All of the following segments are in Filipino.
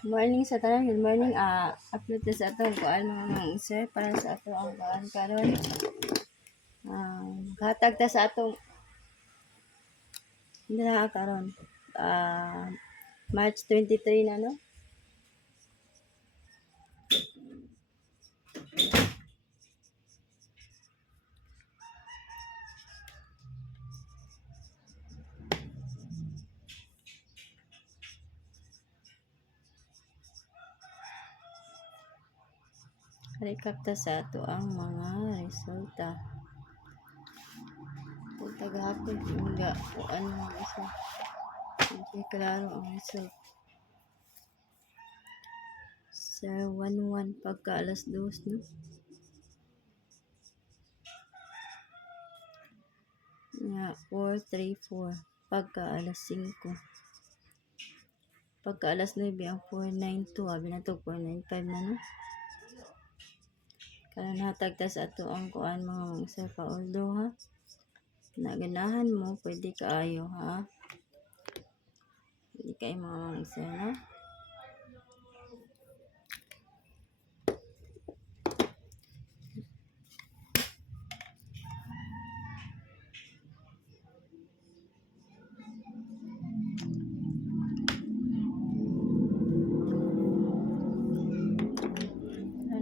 Morning sa tanan, good morning. Upload na sa atong kuan mga sir para sa ato ang kuan karon. Hatag ta sa atong na karon. March 23 na no. Recap ta sa ato ang mga resulta. Kung tagahapon mga kuan mga isa. Hindi klaro ang result. Sa 1-1 pagka alas 2 no. Nga 4-3-4 pagka alas 5. Pagka alas 9 ang 492, abi na to 495 na no. Kaya natag ta sa ato ang kuan mga sir pa although ha. Naganahan mo, pwede kaayo ha. Hindi kayo mga sir no.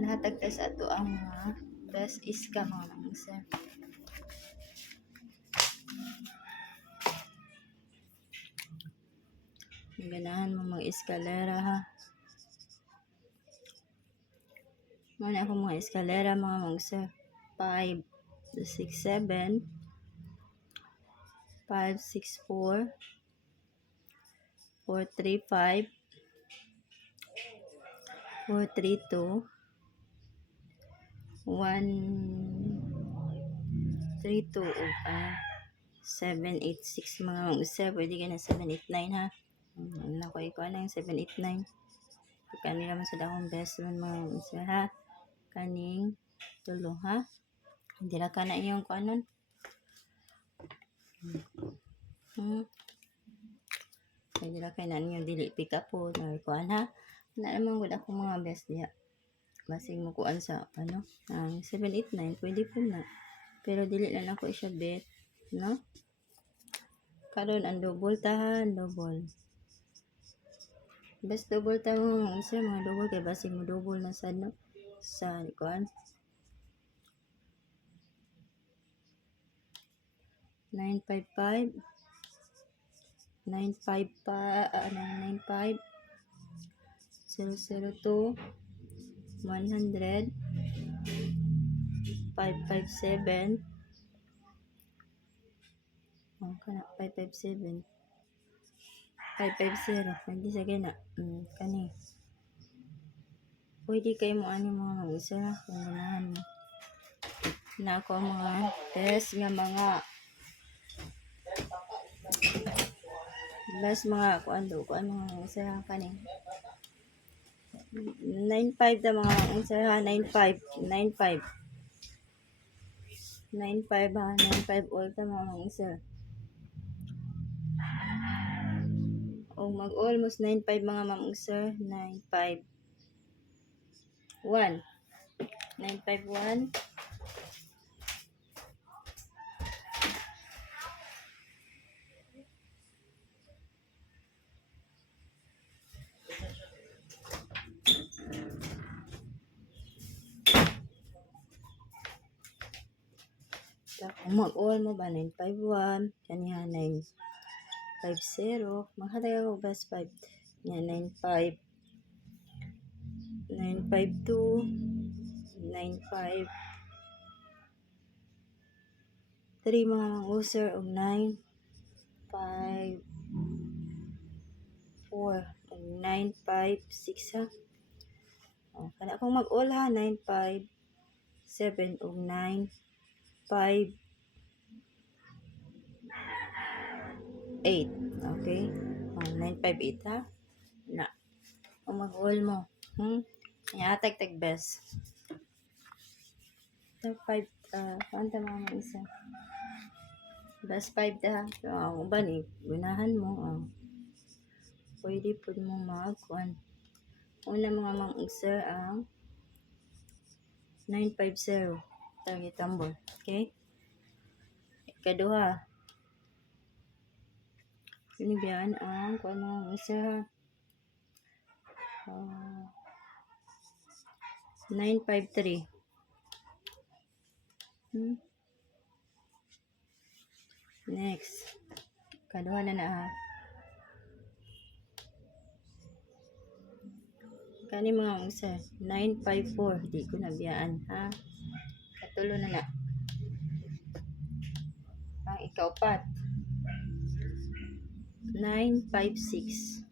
Hatag ta sa ato ang mga best iska mga sir. Ganahan mo mga eskalera ha. Mana ako mga eskalera mga sir. 5, 6, 7, 5, 6, 4, 4, 3, 5, 4, 3, 2, 1, 3, 2, 7, 8, 6 mga sir. Pwede ka na 7, 8, 9 ha. Naku, ikaw na yung 7, 8, 9. Kanila man sa dakong best man mga sir ha. Kaning tulo ha. Hindi na ka na iyong kuanon. Pwede na kayo na ninyo dili pick up po na kuan ha. Na naman gud ako mga best niya. Basing mo kuan sa ano, ang 789 pwede po na. Pero dili na ako siya bet, no? Karon ang double tahan, double. Best double ta mo siya mga double kay basing mo double na sad no sa kuan. 955 955 002 100 557 kana 557 550 hindi sa gina kani pwede kayo mo ani mga isa kung ganahan mo na ako mga test nga mga last mga kuan mga isa kani 95 na mga isa ha 95 95 95 ha 95 all ta mga isa o mag almost 95 mga ma'am sir 95 1 951 mag-all mo ba 951 kaniya 950 maghatag ako best 5 yan 95 952 95 3 mga user og 9 5 4 og 9 5 6 ha kana akong mag-all ha 9 5 7 og 9 5 8 okay 958 ha na kung mag-all mo atag tag best tag 5 kanta mga isa best 5 ta ha so uban gunahan mo pwede po mo mag-kuan Una mga mang-sir ang 950 target number. Okay? Ikaduha, binibiyaan ang kung ano isa 953. Next. Kaduha na ha. Kani mga isa 954. Di ko nabiyaan ha. Katulo na. Ang ikaupat 956.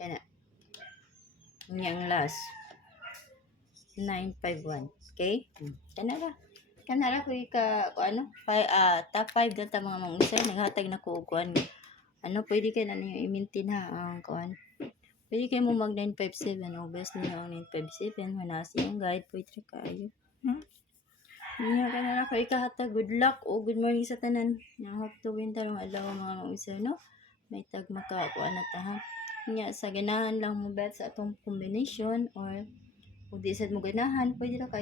Kana. Yang last 951. Okay? Kanara ko top 5 data mga mangusay naghatag na ko kuan. Pwede kayo na ninyo i-maintain ha ang kuan. Pwede kayo mo mag 957 o best niyo ang 957 manasi ang guide pwede kayo. Niya kanara ko ikahata good luck o good morning sa tanan. Nga hope to win tarong adlaw mga mangusay no. May tag maka kuan na ta ha. Nya sa ganahan lang mo bet sa atong combination or kung di sad mo ganahan pwede ra kayo